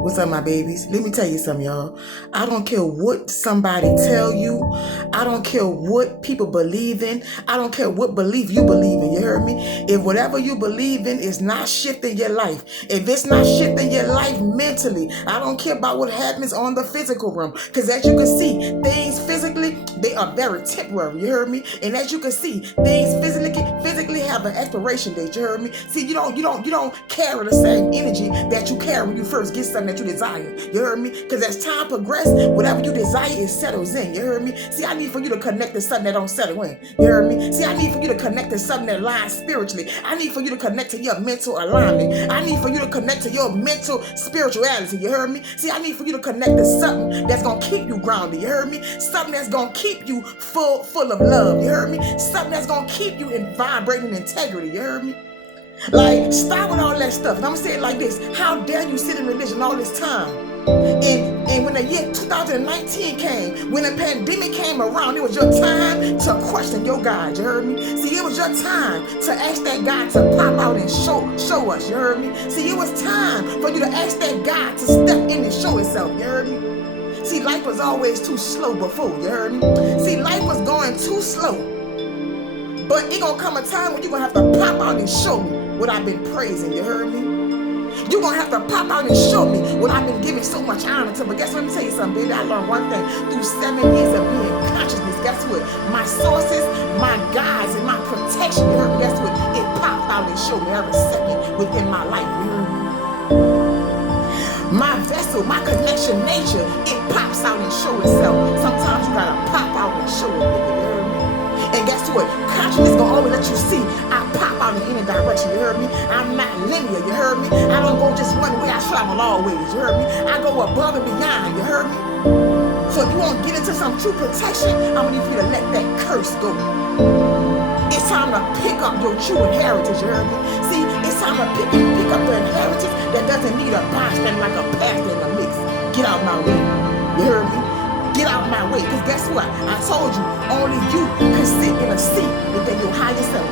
What's up, my babies? Let me tell you something, y'all. I don't care what somebody tell you. I don't care what people believe in. I don't care what belief you believe in. You heard me? If whatever you believe in is not shifting your life, if it's not shifting your life mentally, I don't care about what happens on the physical realm. Because as you can see, things physically, they are very temporary. You heard me? And as you can see, things physically have an expiration date. You heard me? See, you don't carry the same energy that you carry when you first get something that you desire. You heard me? Because as time progresses, whatever you desire, it settles in. You heard me? See, I need for you to connect to something that don't settle in. You heard me? See, I need for you to connect to something that lies spiritually. I need for you to connect to your mental alignment. I need for you to connect to your mental spirituality. You heard me? See, I need for you to connect to something that's gonna keep you grounded. You heard me? Something that's gonna keep you full of love. You heard me? Something that's gonna keep you in vibrating integrity. You heard me? Like, stop with all that stuff. And I'm gonna say it like this: how dare you sit in religion all this time? And when the year 2019 came, when the pandemic came around, it was your time to question your God. You heard me? See, it was your time to ask that God to pop out and show us. You heard me? See, it was time for you to ask that God to step in and show Himself. You heard me? See, life was always too slow before. You heard me? See, life was going too slow. But it gonna come a time when you're gonna have to pop out and show me what I've been praising. You heard me? You're gonna have to pop out and show me what I've been giving so much honor to. But guess what? Let me tell you something, baby. I learned one thing through 7 years of being consciousness. Guess what? My sources, my guides, and my protection. You heard me? Guess what? It popped out and showed me every second within my life. You heard me? My vessel, my connection nature, it pops out and shows itself. Sometimes you gotta pop out and show it, nigga. You heard me? And guess what? Consciousness gonna always let you see I pop out in any direction. You heard me? I'm not linear. You heard me? I don't go just one way. I travel all ways. You heard me? I go above and beyond. You heard me? So if you want to get into some true protection, I'm gonna need for you to let that curse go. It's time to pick up your true inheritance. You heard me? See, it's time to pick up the inheritance that doesn't need a bystander like a pastor in the mix. Get out my way. You heard me? Get out my way, because guess what? I told you, only you can sit in a seat within your higher self.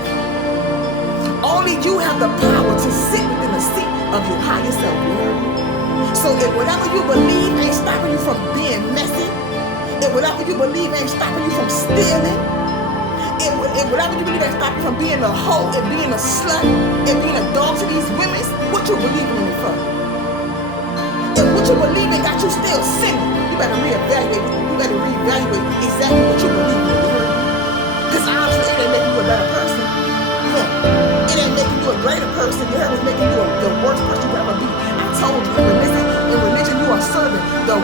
Only you have the power to sit within the seat of your higher self. You heard me? So if whatever you believe ain't stopping you from being messy, if whatever you believe ain't stopping you from stealing, if whatever you believe ain't stopping you from being a hoe and being a slut and being a dog to these women, what you believing in for? If what you believe in got you still sinning, you better reevaluate. You better reevaluate exactly what you believe in. Because obviously it ain't making you a better person. It ain't making you a greater person. You heard, it's making you the worst person you ever be. I told you, in religion you are serving your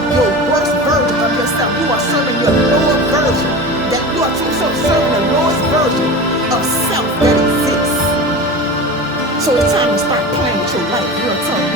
worst version of yourself. You are serving your lower version. That you are serving the lowest version of self that exists. So it's time to start playing with your life. You're a tongue.